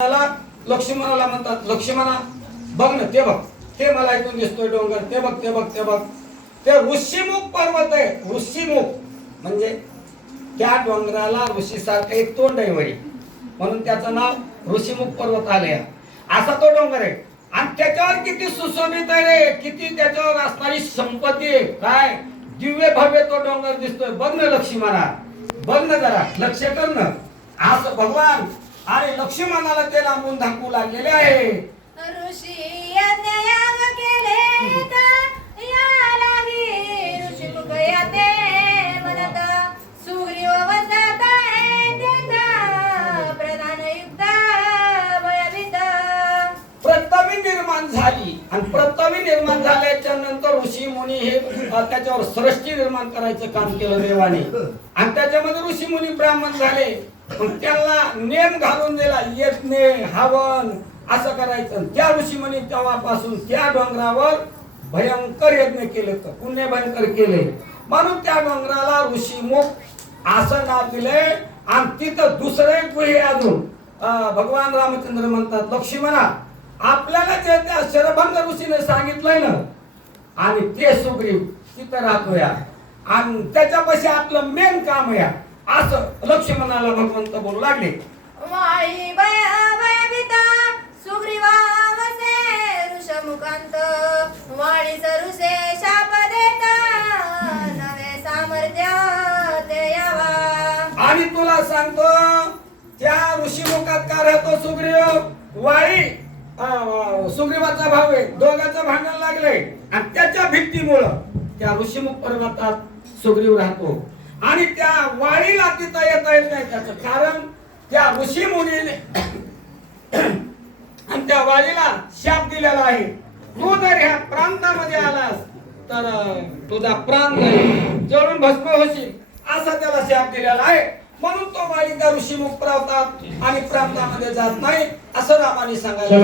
त्याला लक्ष्मणाला म्हणतात, लक्ष्मणा बघ ना, ते बघ, ते मला ऐकून दिसतोय डोंगर, ते बघ ते बघ ते बघ, ते ऋषीमुख पर्वत आहे. ऋषीमुख म्हणजे त्या डोंगराला ऋषीसारखं एक तोंड आहे वरी, म्हणून त्याचं नाव ऋषीमुख पर्वत आले. असा तो डोंगर आहे आणि त्याच्यावर किती सुशोभित आहे रे, किती त्याच्यावर असणारी संपत्ती आहे. काय दिव्य भव्य तो डोंगर दिसतोय. बघ ना लक्ष्मणा, बघ ना, जरा लक्ष कर ना. असं भगवान आणि लक्ष्मणाला ते लांबून धाकू लागलेले आहे. ऋषी यज्ञयाग केले तर या लागी ऋषीमुख याते म्हणत सूर्य वसत आहे तेजा प्रधानयुक्त भयभीत. प्रथमी निर्माण झाली आणि प्रथमी निर्माण झाल्याच्या नंतर ऋषी मुनी हे त्याच्यावर सृष्टी निर्माण करायचं काम केलं देवाने आणि त्याच्यामध्ये ऋषी मुनी ब्राह्मण झाले. मग त्याला नेम घालून दिला, यज्ञ हवन असं करायचं. त्या ऋषीमुनी तेव्हापासून त्या डोंगरावर भयंकर यज्ञ केले, पुण्य भयंकर केले, म्हणून त्या डोंगराला ऋषीमुख असं नाव दिले. आणि तिथं दुसरे गुहे अजून भगवान रामचंद्र म्हणतात, लक्ष्मणा आपल्याला जे त्या शरभंग ऋषीने सांगितलंय ना, आणि ते सुग्रीव तिथं राहतोय आणि त्याच्यापाशी आपलं मेन काम आहे, असं लक्ष्मणाला भगवंत बोलू लागले. वाळी भयभीत सुग्रीवा वसे ऋषमुखांत वाळी सरुसे शाप देता नवे सामर्थ्य ते यावा. आणि तुला सांगतो त्या ऋषीमुखात का राहतो सुग्रीव? वाळी सुग्रीवाचा भाव आहे, दोघांचं भांडण लागले आणि त्याच्या भीतीमुळं त्या ऋषीमुख पर्वतात सुग्रीव राहतो. आणि त्या वाळीला तिथं येता येत नाही. त्याचं कारण त्या ऋषी मुनीने आणि त्या वाळीला शाप दिलेला आहे, तू जर ह्या प्रांतामध्ये आलास तर तुझा प्राण जळून भस्म होशील, असा त्याला शाप दिलेला आहे. म्हणून तो वाळी त्या ऋषीमुख पर्वतात आणि प्रांतामध्ये जात नाही, असं रामाने सांगायला